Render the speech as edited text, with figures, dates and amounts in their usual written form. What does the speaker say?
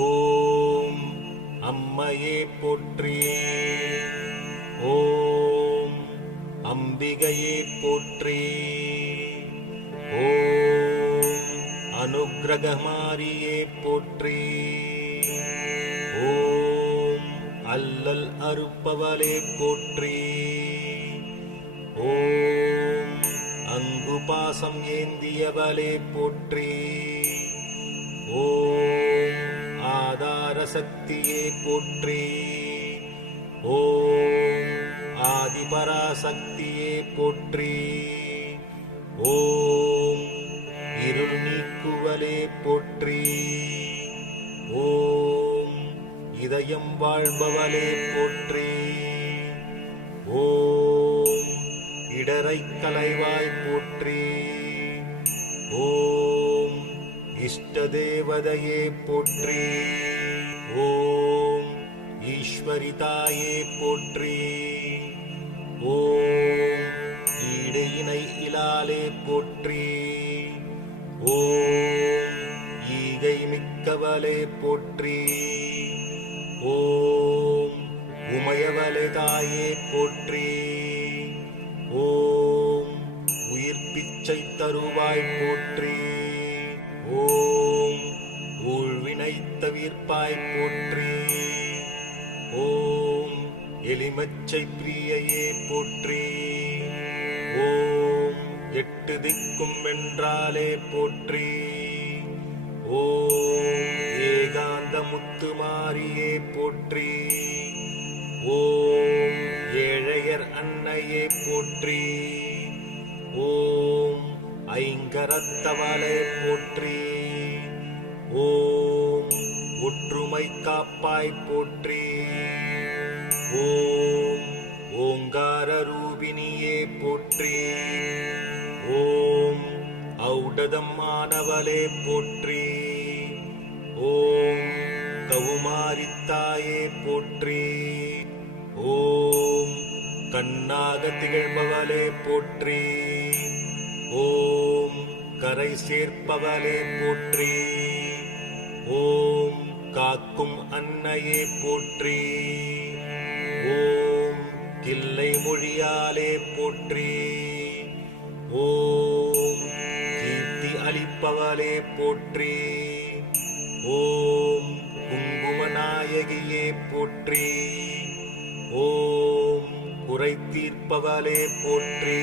ஓம் அம்மையே போற்றி. ஓம் அம்பிகையே போற்றி. ஓம் அனுக்கிரகமாரியே போற்றி. ஓம் அல்லல் அறுப்பவளே போற்றி. ஓம் அங்குபாசம் ஏந்தியவளே போற்றி. ஓம் ஆதார சக்தியே போற்றி. ஓம் ஆதிபராசக்தியே போற்றி. ஓம் இருள் நீக்குவலே போற்றி. ஓம் இதயம் வாழ்பவளே போற்றி. ஓம் இடரை கலைவாய் போற்றி. ஓம் இஷ்டதேவதையே போற்றி. ஓம் ஈஸ்வரிதாயே போற்றி. ஓம் ஈடையினை இலாலே போற்றி. ஓம் ஈகை மிக்கவளே போற்றி. ஓம் உமையவளே தாயே போற்றி. ஓம் உயிர் பிச்சை தருவாய் போற்றி. ஓம் ஊழ்வினை தவிர்ப்பாய் போற்றி. ஓம் எலிமச்சை பிரியையே போற்றி. ஓம் எட்டு திக்கும் வென்றாலே போற்றி. ஓம் ஏகாந்த முத்துமாரியே போற்றி. ஓம் ஏழையர் அன்னையே போற்றி. ஓம் ஐங்கரத்தவளே போற்றி. ஓம் ஒற்றுமை காப்பாய் போற்றி. ஓம் ஓங்கார ரூபிணியே போற்றி. ஓம் ஔடதம் ஆனவளே போற்றி. ஓம் கவுமாரித்தாயே போற்றி. ஓம் கண்ணாக திகழ்பவளே போற்றி. ஓம் கரை சேர்ப்பவளே போற்றி. ஓம் காக்கும் அன்னையே போற்றி. ஓம் கிள்ளை மொழியாலே போற்றி. ஓம் கீர்த்தி அளிப்பவளே போற்றி. ஓம் குங்குமநாயகியே போற்றி. ஓம் குறை தீர்ப்பவளே போற்றி.